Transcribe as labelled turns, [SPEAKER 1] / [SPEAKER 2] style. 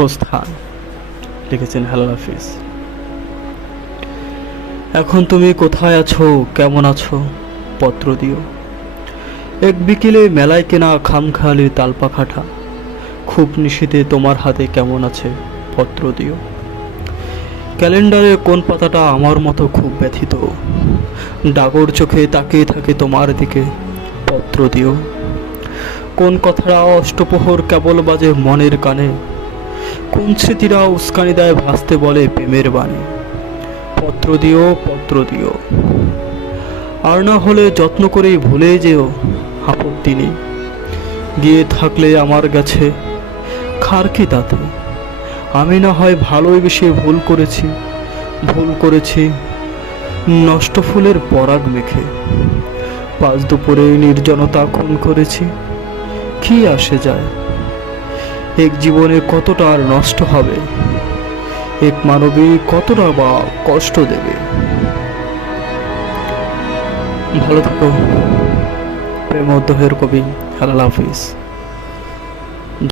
[SPEAKER 1] প্রস্থান লিখেছেন হ্যালো হাফিজ। এখন তুমি কোথায় আছো, কেমন আছো? পত্র দিও। এক বিকেলে মেলায় কেনা খামখালি তালপাখাটা খুব নিশীতে তোমার হাতে কেমন আছে, পত্র দিও। ক্যালেন্ডারে কোন পাতাটা আমার মতো খুব ব্যথিত? ডাগর চোখে তাকিয়ে থাকে তোমার দিকে, পত্র দিও। কোন কথাটা অষ্টপ্রহর কেবল বাজে মনের কানে। কোন স্মৃতিরা উস্কানি দেয় ভাসতে বলে প্রেমের বাণী। পত্র দিও পত্র দিও। আর না হলে যত্ন করেই ভুলে যেও আপত্তি নেই গিয়ে থাকলে আমার কাছে, খার কি তাতে? আমি না হয় ভালোই বেশি ভুল করেছি ভুল করেছি নষ্ট ফুলের পরাগ মেখে। পাঁচ দুপুরে নির্জনতা খুন করেছি, কি আসে যায়? এক জীবনে কতটা আর নষ্ট হবে? এক মানবী কতটা বা কষ্ট দেবে? ভালো থাকো। প্রেম কবি। আল্লাহ হাফিজ।